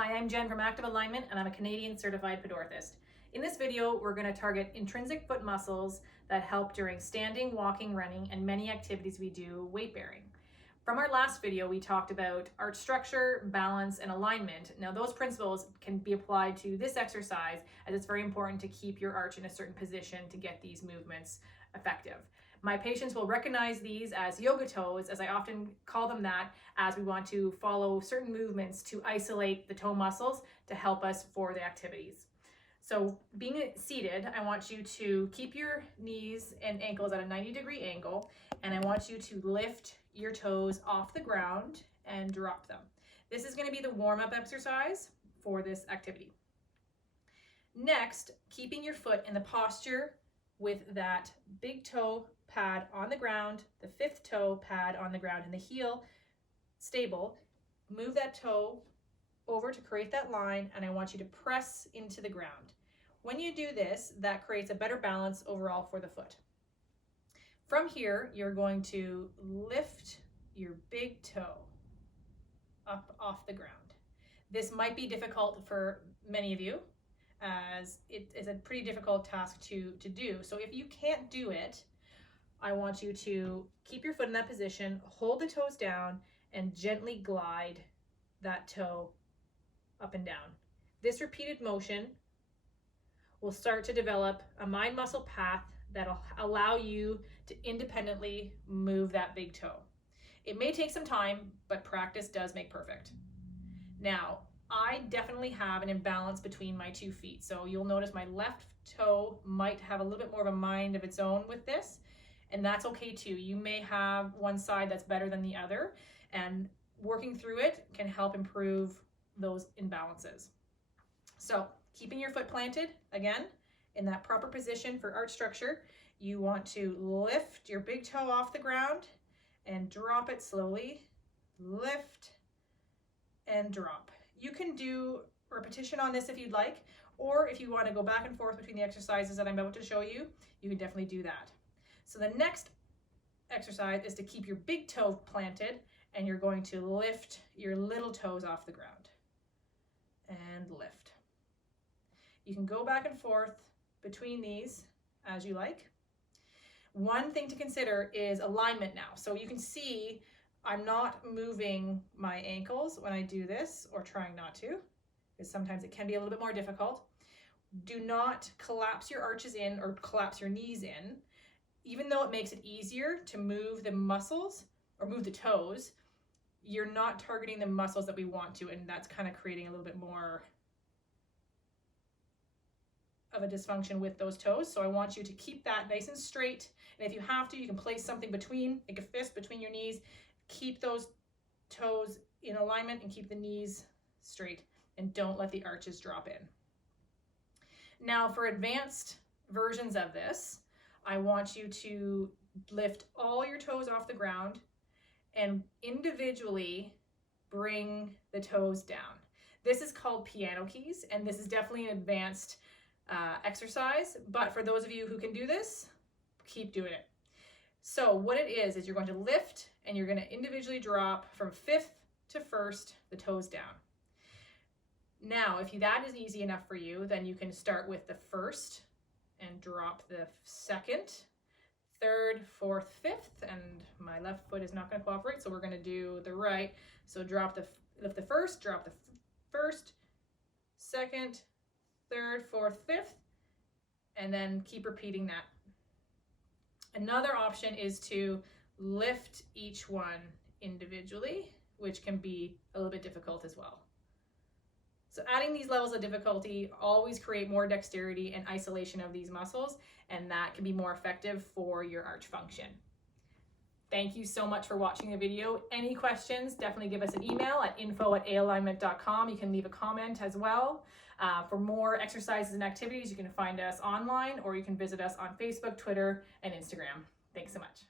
Hi, I'm Jen from Active Alignment and I'm a Canadian certified Pedorthist. In this video, we're going to target intrinsic foot muscles that help during standing, walking, running, and many activities we do weight bearing. From our last video, we talked about arch structure, balance, and alignment. Now those principles can be applied to this exercise as it's very important to keep your arch in a certain position to get these movements effective. My patients will recognize these as yoga toes, as I often call them that, as we want to follow certain movements to isolate the toe muscles to help us for the activities. So being seated, I want you to keep your knees and ankles at a 90-degree angle, and I want you to lift your toes off the ground and drop them. This is going to be the warm-up exercise for this activity. Next, keeping your foot in the posture with that big toe pad on the ground, the fifth toe pad on the ground, and the heel stable. Move that toe over to create that line, and I want you to press into the ground. When you do this, that creates a better balance overall for the foot. From here, you're going to lift your big toe up off the ground. This might be difficult for many of you, as it is a pretty difficult task to do. So if you can't do it, I want you to keep your foot in that position, hold the toes down, and gently glide that toe up and down. This repeated motion will start to develop a mind muscle path that'll allow you to independently move that big toe. It may take some time, but practice does make perfect. Now, I definitely have an imbalance between my 2 feet. So you'll notice my left toe might have a little bit more of a mind of its own with this, and that's okay too. You may have one side that's better than the other, and working through it can help improve those imbalances. So keeping your foot planted, again, in that proper position for arch structure, you want to lift your big toe off the ground and drop it slowly. Lift and drop. You can do repetition on this if you'd like, or if you want to go back and forth between the exercises that I'm about to show you, you can definitely do that. So the next exercise is to keep your big toe planted, and you're going to lift your little toes off the ground and lift. You can go back and forth between these as you like. One thing to consider is alignment now. So you can see I'm not moving my ankles when I do this, or trying not to, because sometimes it can be a little bit more difficult. Do not collapse your arches in or collapse your knees in. Even though it makes it easier to move the muscles or move the toes, you're not targeting the muscles that we want to, and that's kind of creating a little bit more of a dysfunction with those toes. So I want you to keep that nice and straight, and if you have to, you can place something between, like a fist between your knees. Keep those toes in alignment and keep the knees straight, and don't let the arches drop in. Now for advanced versions of this, I want you to lift all your toes off the ground and individually bring the toes down. This is called piano keys, and this is definitely an advanced exercise, but for those of you who can do this, keep doing it. So what it is you're going to lift and you're going to individually drop from fifth to first, the toes down. Now, if that is easy enough for you, then you can start with the first and drop the second, third, fourth, fifth, and my left foot is not going to cooperate, so we're going to do the right. So lift the first, drop the first, second, third, fourth, fifth, and then keep repeating that. Another option is to lift each one individually, which can be a little bit difficult as well. So adding these levels of difficulty always create more dexterity and isolation of these muscles, and that can be more effective for your arch function. Thank you so much for watching the video. Any questions, definitely give us an email at info@aalignment.com. You can leave a comment as well. For more exercises and activities, you can find us online, or you can visit us on Facebook, Twitter, and Instagram. Thanks so much.